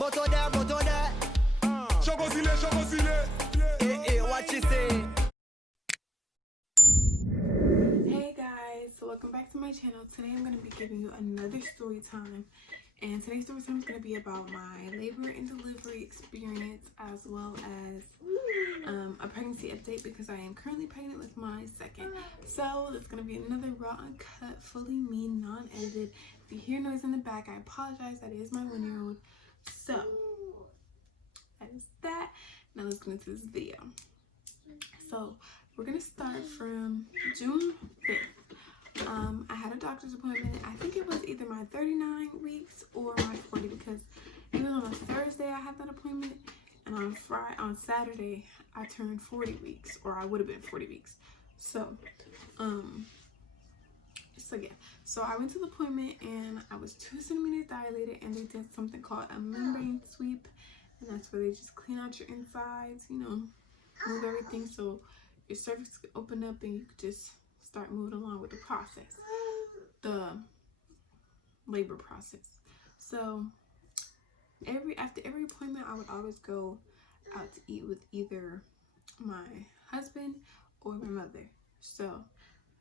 What you say? Hey guys, so welcome back to my channel. Today I'm going to be giving you another story time, and today's story time is going to be about my labor and delivery experience, as well as a pregnancy update, because I am currently pregnant with my second. So it's going to be another raw, uncut, fully me, non-edited. If you hear noise in the back, I apologize. That is my 1-year-old. So that is that. Now let's get into this video. So we're gonna start from June 5th. I had a doctor's appointment. I think it was either my 39 weeks or my 40, because it was on a Thursday I had that appointment, and on Saturday I turned 40 weeks, or I would have been 40 weeks. So yeah. So I went to the appointment and I was 2 centimeters dilated, and they did something called a membrane sweep, and that's where they just clean out your insides, you know, move everything so your cervix can open up and you can just start moving along with the process, the labor process. So after every appointment, I would always go out to eat with either my husband or my mother. So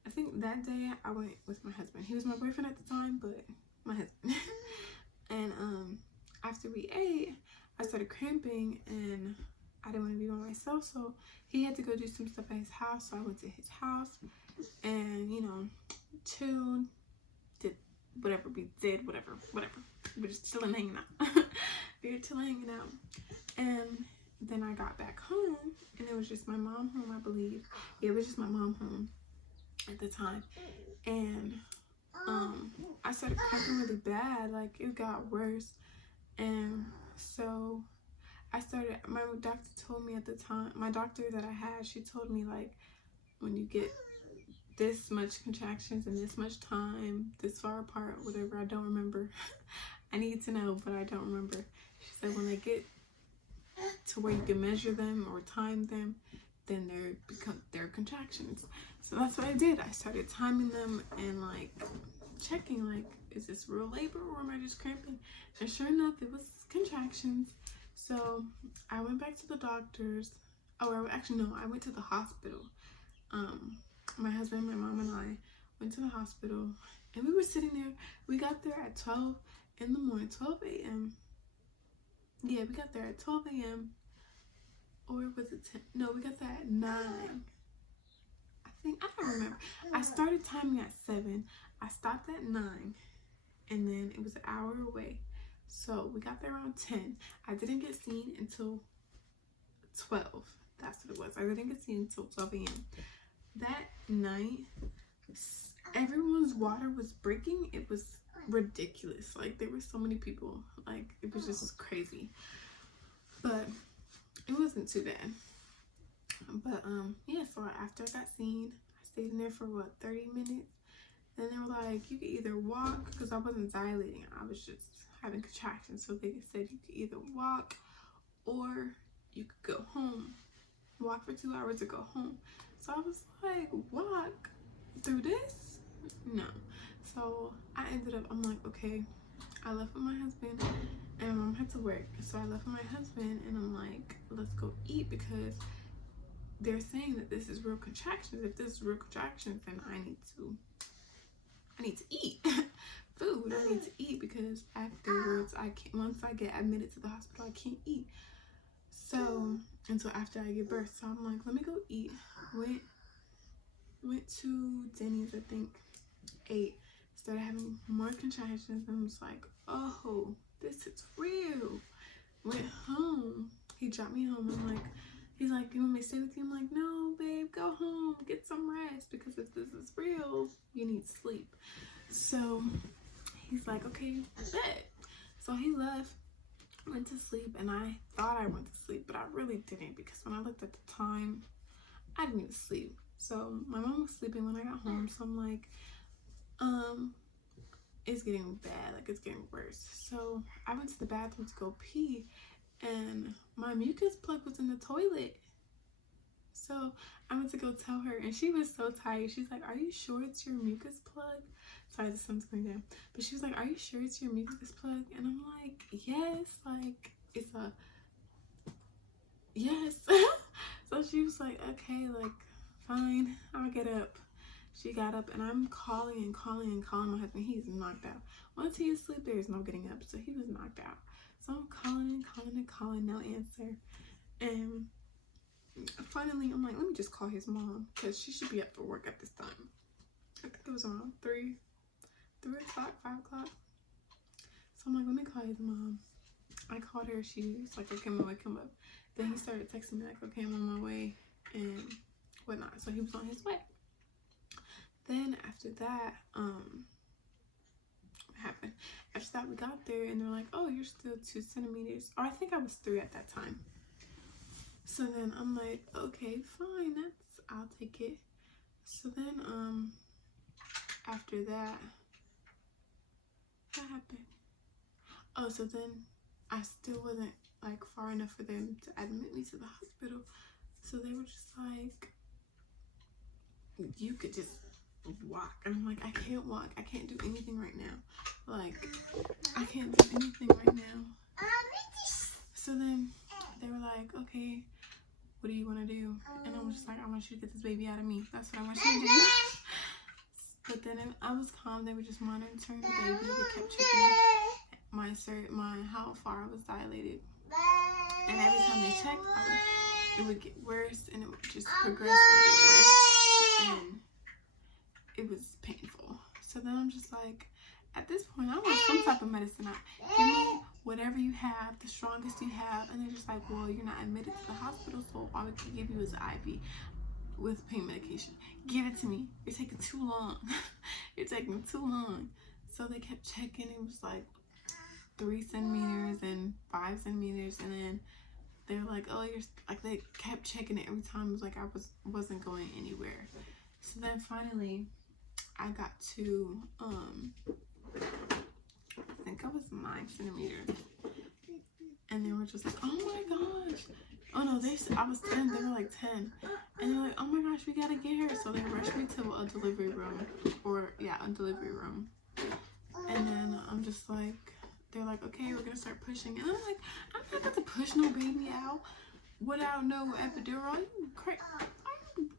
I think that day I went with my husband. He was my boyfriend at the time, but my husband. And after we ate, I started cramping and I didn't want to be by myself, so he had to go do some stuff at his house. So I went to his house and, you know, chilled, did whatever we did, whatever. We were just chilling, hanging out. We were chilling, hanging out. And then I got back home and it was just my mom home, I believe. Yeah, it was just my mom home at the time. And I started cramping really bad, like it got worse. And so my doctor told me at the time, my doctor that I had, she told me, like, when you get this much contractions in this much time, this far apart, whatever, I don't remember. I need to know, but I don't remember. She said when they get to where you can measure them or time them, then they're contractions. So that's what I did. I started timing them and like checking, like, is this real labor or am I just cramping? And sure enough, it was contractions. So I went back to the doctors. I went to the hospital. My husband, my mom, and I went to the hospital, and we were sitting there. We got there at 12 in the morning, 12 a.m. Yeah, we got there at 12 a.m. Or was it 10? No, we got there at 9. I don't remember. I started timing at 7. I stopped at 9, and then it was an hour away. So we got there around 10. I didn't get seen until 12. That's what it was. I didn't get seen until 12 a.m. That night, everyone's water was breaking. It was ridiculous. Like, there were so many people. Like, it was just crazy. But it wasn't too bad. But yeah, so after I got seen, I stayed in there for 30 minutes. And they were like, you could either walk, because I wasn't dilating, I was just having contractions. So they said you could either walk or you could go home. Walk for 2 hours or go home. So I was like, walk through this? No. So I'm like, okay. I left with my husband and my mom had to work. So I left with my husband and I'm like, let's go eat, because they're saying that this is real contractions. If this is real contractions, then I need to eat food. I need to eat, because afterwards once I get admitted to the hospital, I can't eat. So until after I give birth. So I'm like, let me go eat. Went to Denny's, I think, ate, started having more contractions, and I was like, oh, this is real. Went home. He dropped me home. He's like, you want me to stay with you? I'm like, no, babe, go home, get some rest, because if this is real, you need sleep. So he's like, okay, bet. So he left, went to sleep, and I thought I went to sleep, but I really didn't, because when I looked at the time, I didn't need to sleep. So my mom was sleeping when I got home, so I'm like, it's getting bad, like it's getting worse. So I went to the bathroom to go pee, and my mucus plug was in the toilet. So I went to go tell her, and she was so tired. She's like, are you sure it's your mucus plug? Sorry, the sun's going down. But she was like, are you sure it's your mucus plug? And I'm like, yes, like, it's a, yes. So she was like, okay, like, fine, I'll get up. She got up, and I'm calling and calling and calling my husband. He's knocked out. Once he is asleep, there is no getting up. So he was knocked out. So I'm calling and calling and calling, no answer. And finally, I'm like, let me just call his mom, because she should be up for work at this time. I think it was around 3 o'clock, 5 o'clock. So I'm like, let me call his mom. I called her. She was like, okay, I'm gonna wake him up. Then he started texting me like, okay, I'm on my way and whatnot. So he was on his way. Then after that, what happened? After that, we got there and they're like, oh, you're still 2 centimeters. Or I think I was 3 at that time. So then I'm like, okay, fine, I'll take it. So then, after that, what happened? Oh, so then I still wasn't like far enough for them to admit me to the hospital. So they were just like, you could just walk. And I'm like, I can't walk. I can't do anything right now. Like, I can't do anything right now. So then they were like, okay, what do you want to do? And I was just like, I want you to get this baby out of me. That's what I want you to do. But then I was calm. They were just monitoring the baby. They kept checking my how far I was dilated. And every time they checked, it would get worse, and it would just progress and get worse. And it was painful. So then I'm just like, at this point, I want some type of medicine. Give me whatever you have, the strongest you have. And they're just like, well, you're not admitted to the hospital, so all we can give you is an IV with pain medication. Give it to me. You're taking too long. You're taking too long. So they kept checking. It was like 3 centimeters and 5 centimeters, and then they were like, oh, you're like, they kept checking it every time. It was like I wasn't going anywhere. So then finally I got to I think I was 9 centimeters, and they were just like, oh my gosh. Oh no, I was 10. They were like 10, and they're like, oh my gosh, we gotta get her. So they rushed me to a delivery room, a delivery room. And then I'm just like, they're like, okay, we're gonna start pushing. And I'm like, I'm not about to push no baby out without no epidural. Are you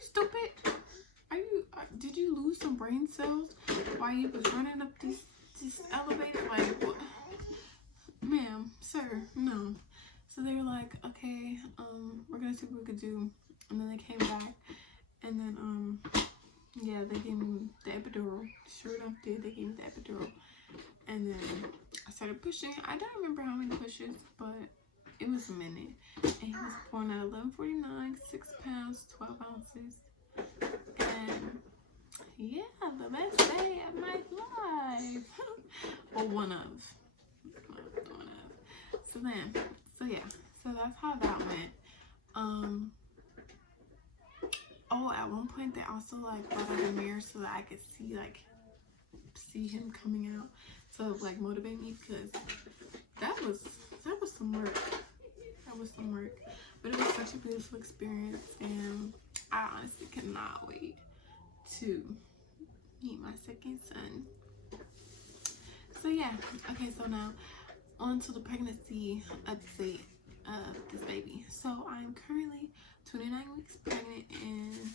stupid? Did you lose some brain cells while you was running up this elevator? Like, what? Ma'am, sir, no. So they were like, okay, we're gonna see what we could do. And then they came back, and then yeah, they gave me the epidural. Sure enough, they gave me the epidural. And then I started pushing. I don't remember how many pushes, but it was a minute. And he was born at 11:49, 6 pounds, 12 ounces. And yeah, the best day of my life. Or one of. So that's how that went. Oh, at one point they also like brought out a mirror so that I could see him coming out. So like motivate me, because that was some work. That was some work. But it was such a beautiful experience, and I honestly cannot wait to meet my second son. So yeah, okay, so now on to the pregnancy update of this baby. So I'm currently 29 weeks pregnant in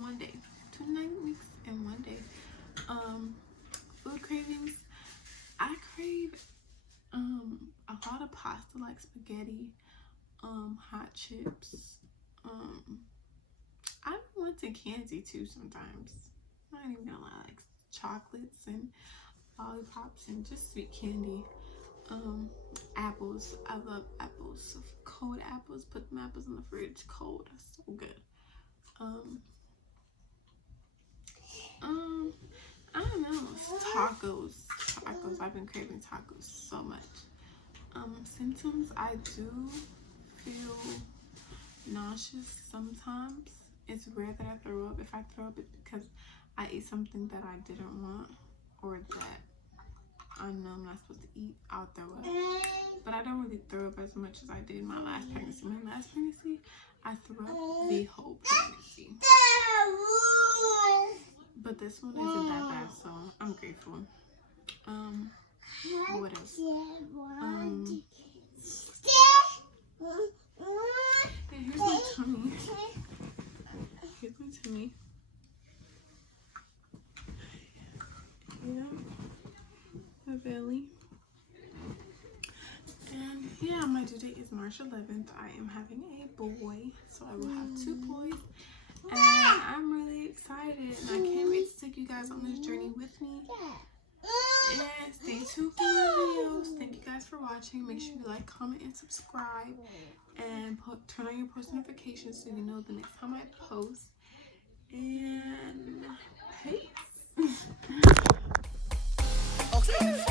1 day. 29 weeks and 1 day. Food cravings. I crave a lot of pasta, like spaghetti, hot chips. I want to candy too sometimes. I'm not even gonna lie, like chocolates and lollipops and just sweet candy. Apples. I love apples. Cold apples. Put them apples in the fridge cold. So good. I don't know. Tacos. I've been craving tacos so much. Symptoms. I do feel nauseous sometimes. It's rare that I throw up. If I throw up, it's because I ate something that I didn't want, or that I know I'm not supposed to eat. I'll throw up. But I don't really throw up as much as I did my last pregnancy. My last pregnancy, I threw up the whole pregnancy. but this one isn't that bad, so I'm grateful. What else? And here's my tummy. Here's my tummy. Yeah, my belly. And yeah, my due date is March 11th. I am having a boy, so I will have 2 boys. And I'm really excited, and I can't wait to take you guys on this journey with me. And stay tuned for more videos. Thank you guys for watching. Make sure you like, comment, and subscribe. And turn on your post notifications so you know the next time I post. And peace. Okay.